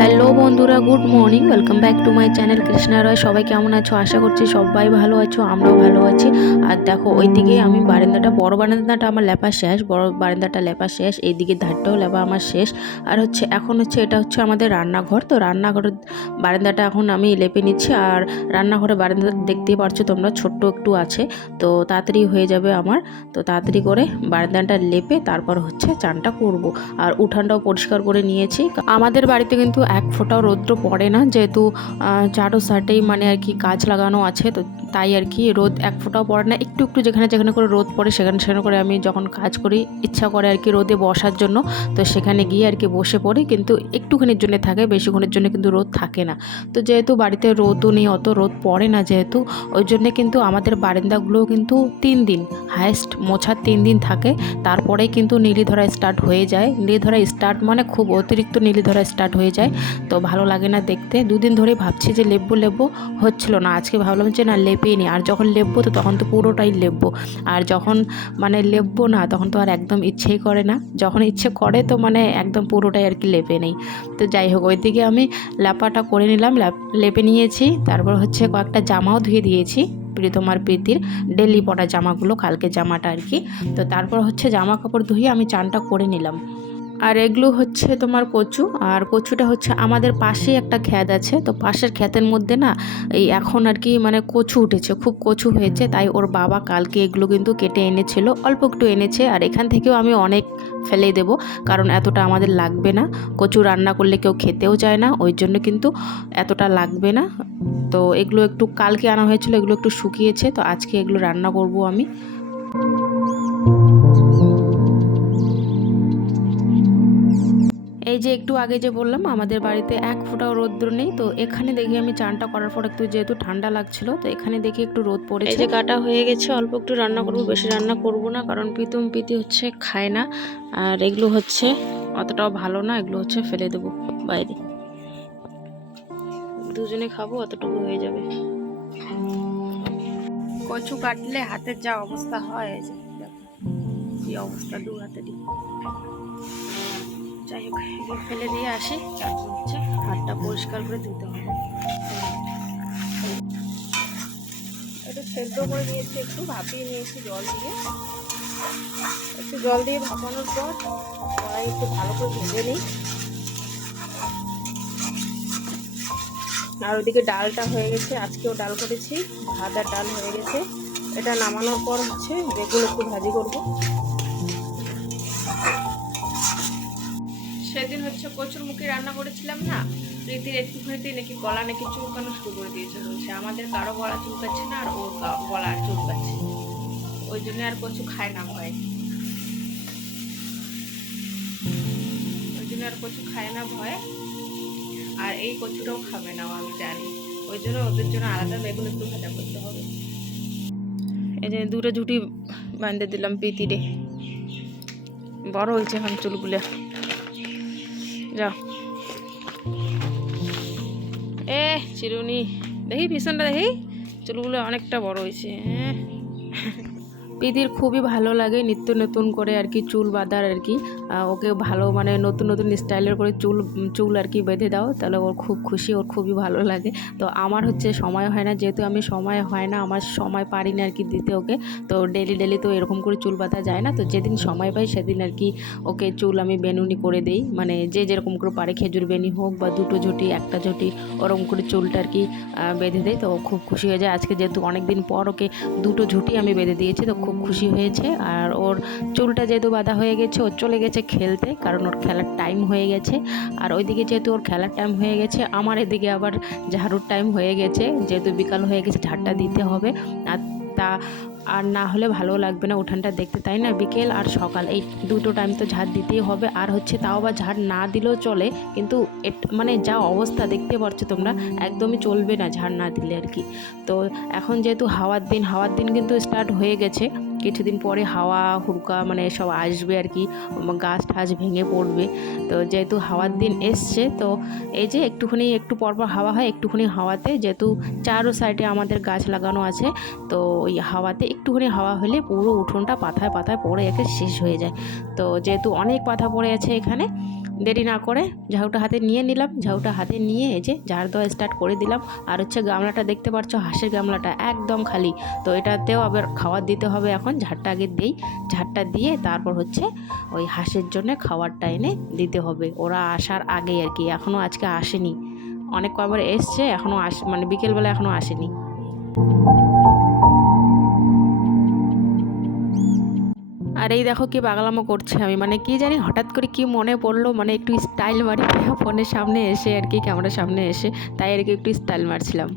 Hello বন্ধুরা, good morning, welcome back to my channel Krishna Roy. সবাই কেমন আছো? আশা করছি সবাই ভালো আছো, আমরাও ভালো আছি। আর দেখো, ওইদিকে আমি বারান্দাটা, বড় বারান্দাটা আমার লেপা শেষ, বড় বারান্দাটা লেপা শেষ এই এইদিকে ধারটাও লেপা আমার শেষ। আর হচ্ছে, এখন হচ্ছে এটা হচ্ছে আমাদের রান্নাঘর। তো রান্নাঘরের বারান্দাটা এখন আমি লেপে নিচ্ছি। আর রান্নাঘরে বারান্দাটা দেখতেই পারছ তোমরা, ছোট্ট একটু আছে। তো তাড়াতাড়ি হয়ে যাবে আমার। তো তাড়াতাড়ি করে বারান্দাটা লেপে তারপর হচ্ছে চানটা করব। আর উঠানটাও পরিষ্কার করে নিয়েছি। আমাদের বাড়িতে কিন্তু এক ফোঁটাও রৌদ্র পড়ে না, যেহেতু চারো সাইডেই মানে আর কি গাছ লাগানো আছে, তো তাই আর কি রোদ এক ফোঁটাও পড়ে না। একটু একটু যেখানে যেখানে করে রোদ পড়ে, সেখানে সেখানে করে আমি যখন কাজ করি, ইচ্ছা করে আর কি রোদে বসার জন্য, তো সেখানে গিয়ে আর কি বসে পড়ি, কিন্তু একটুখানির জন্য থাকে বেশিক্ষণের জন্য কিন্তু রোদ থাকে না। তো যেহেতু বাড়িতে রোদও নেই, অত রোদ পড়ে না যেহেতু, ওই জন্যে কিন্তু আমাদের বারান্দাগুলো কিন্তু তিন দিন হায়েস্ট মোছার তিন দিন থাকে, তারপরেই কিন্তু নীলি নীলিধরা স্টার্ট হয়ে যায়। নীলি নীলিধরা স্টার্ট মানে খুব অতিরিক্ত নীলিধরা স্টার্ট হয়ে যায়। তো ভালো লাগে না দেখতে। দুদিন ধরেই ভাবছি যে লেববো লেববো হচ্ছিল না। আজকে ভাবলাম যে না, লেপেই নি। আর যখন লেপবো, তো তখন তো পুরোটাই লেপবো। আর যখন মানে লেপবো না, তখন তো আর একদম ইচ্ছেই করে না। যখন ইচ্ছে করে, তো মানে একদম পুরোটাই আর কি লেপে নেই। তো যাই হোক, ওইদিকে আমি লেপাটা করে নিলাম। লেপে নিয়েছি। তারপর হচ্ছে কয়েকটা জামাও ধুয়ে দিয়েছি, প্রীতম আর প্রীতির। ডেলি পরা জামাগুলো, কালকে জামাটা আর কি। তো তারপর হচ্ছে জামা কাপড় ধুয়ে আমি চানটা করে নিলাম। আর এগুলো হচ্ছে তোমার কচু, আর কচুটা হচ্ছে আমাদের পাশেই একটা ক্ষেত আছে। তো পাশের ক্ষেতের মধ্যে না, এই এখন আর কি মানে কচু উঠেছে, খুব কচু হয়েছে। তাই ওর বাবা কালকে এগুলো কিন্তু কেটে এনেছিল, অল্প একটু এনেছে। আর এখান থেকেও আমি অনেক ফেলে দেবো, কারণ এতটা আমাদের লাগবে না। কচু রান্না করলে কেউ খেতেও চায় না, ওই জন্য কিন্তু এতটা লাগবে না। তো এগুলো একটু কালকে আনা হয়েছিল, এগুলো একটু শুকিয়েছে। তো আজকে এগুলো রান্না করব আমি। এই যে একটু আগে যে বললাম আমাদের বাড়িতে এক ফোঁটাও রোদ্র নেই তো এখানে দেখি আমি চানটা করার পর একটু যেহেতু ঠান্ডা লাগছিল তো এখানে দেখি একটু রোদ পড়েছে এই যে কাটা হয়ে গেছে অল্প একটু রান্না করব বেশি রান্না করব না কারণ পিতুম পিতি হচ্ছে খায় না আর এগুলো হচ্ছে অতটাও ভালো না এগুলো হচ্ছে ফেলে দেবো বাইরে। দুজনে খাব অতটুকু হয়ে যাবে। কচু কাটলে হাতের যা অবস্থা হয় এই যে কি অবস্থা দু হাতেরই। এগুলো ফেলে দিয়ে আসি। তারপর হচ্ছে হাতটা পরিষ্কার করে ধুতে হবে। সেদ্ধ করে দিয়েছি একটু ভাপিয়ে নিয়েছি জল দিয়ে। একটু জল দিয়ে ভাপানোর পর কড়াই একটু ভালো করে ভেজে নিই। আর ওদিকে ডালটা হয়ে গেছে, আজকেও ডাল করেছি, ভাত আর ডাল হয়ে গেছে। এটা নামানোর পর হচ্ছে বেগুন একটু ভাজি করব। সেদিন হচ্ছে কচুর মুখে রান্না করেছিলাম না প্রীতির একটুখানিতেই নাকি গলা নাকি চুলকানো শুরু করে দিয়েছে বলছে, আমাদের কারও গলা চুলকাচ্ছে না আর ওর গলা চুলকাচ্ছে। ওই জন্য আর কচু খায় না ভয়। ওই জন্য আর কচু খায় না ভয়। আর এই কচুটাও খাবে না আমি জানি। ওই জন্য ওদের জন্য আলাদা বেগুন একটু ভাজা করতে হবে। এই যে দুটো ঝুটি বাঁধে দিলাম পিতিরে। বড় হয়েছে এখন চুলগুলো। যাও এ চিরুনি। দেখি ভীষণটা দেখি। চুলগুলো অনেকটা বড় হয়েছে। হ্যাঁ পিদির খুবই ভালো লাগে নিত্য নতুন করে আর কি চুল বাঁধার আর কি। ওকে ভালো মানে নতুন নতুন স্টাইলের করে চুল চুল আর কি বেঁধে দাও, তাহলে ওর খুব খুশি, ওর খুবই ভালো লাগে। তো আমার হচ্ছে সময় হয় না, যেহেতু আমি সময় হয় না, আমার সময় পারি না আর কি দিতে ওকে। তো ডেলি ডেলি তো এরকম করে চুল বাঁধা যায় না, তো যেদিন সময় পাই সেদিন আর কি ওকে চুল আমি বেনুনি করে দেই। মানে যে যেরকম করে পারে, খেজুর বেনি হোক বা দুটো ঝুটি, একটা ঝুটি, ওরকম করে চুলটা আর কি বেঁধে দেয় তো খুব খুশি হয়ে যায়। আজকে যেহেতু অনেক দিন পর ওকে দুটো ঝুটি আমি বেঁধে দিয়েছি, তো খুব খুশি হয়েছে। আর ওর চুলটা যেহেতু বাঁধা হয়ে গেছে, ও চলে গেছে খেলতে, কারণ ওর খেলার টাইম হয়ে গেছে। আর ওইদিকে যেহেতু ওর খেলার টাইম হয়ে গেছে, আমার এদিকে আবার ঝাড়ুর টাইম হয়ে গেছে। যেহেতু বিকাল হয়ে গেছে, ঝাড়টা দিতে হবে। আর তা আর না হলে ভালো লাগবে না উঠানটা দেখতে, তাই না? বিকেল আর সকাল, এই দুটো টাইম তো ঝাড় দিতেই হবে। আর হচ্ছে তাও বা ঝাড় না দিলেও চলে, কিন্তু মানে যা অবস্থা দেখতে পাচ্ছ তোমরা, একদমই চলবে না ঝাড় না দিলে আর কি। তো এখন যেহেতু হাওয়ার দিন হাওয়ার দিন কিন্তু স্টার্ট হয়ে গেছে। কিছুদিন পরে হাওয়া, হুড়কা মানে সব আসবে আর কি। গাছ ঠাছ ভেঙে পড়বে। তো যেহেতু হাওয়ার দিন এসছে, তো এই যে একটুখানি, একটু পরপর হাওয়া হয়, একটুখানি হাওয়াতে যেহেতু চারো সাইডে আমাদের গাছ লাগানো আছে, তো ওই হাওয়াতে একটুখানি হাওয়া হলে পুরো উঠোনটা পাথায় পাথায় পড়ে একে শেষ হয়ে যায়। তো যেহেতু অনেক পাতা পড়ে আছে এখানে, দেরি না করে ঝাউটা হাতে নিয়ে নিলাম। ঝাউটা হাতে নিয়ে এই যে ঝাড় দেওয়া স্টার্ট করে দিলাম। আর হচ্ছে গামলাটা দেখতে পাচ্ছ, হাঁসের গামলাটা একদম খালি। তো এটাতেও আবার খাবার দিতে হবে এখন। ঝাড়টা আগে দিই, ঝাড়টা দিয়ে তারপর হচ্ছে ওই হাঁসের জন্য খাবারটা এনে দিতে হবে। ওরা আসার আগে আর কি এখনও আজকে আসেনি। অনেক কবার এসছে এখনও আস মানে বিকেলবেলা এখনও আসেনি। আর এই দেখো কি পাগলামো করছে আমি মানে কি জানি হঠাৎ করে কি মনে পড়ল মানে একটু স্টাইল মারি ফোনের সামনে এসে আর কি ক্যামেরার সামনে এসে, তাই আর কি একটু স্টাইল মারছিলাম।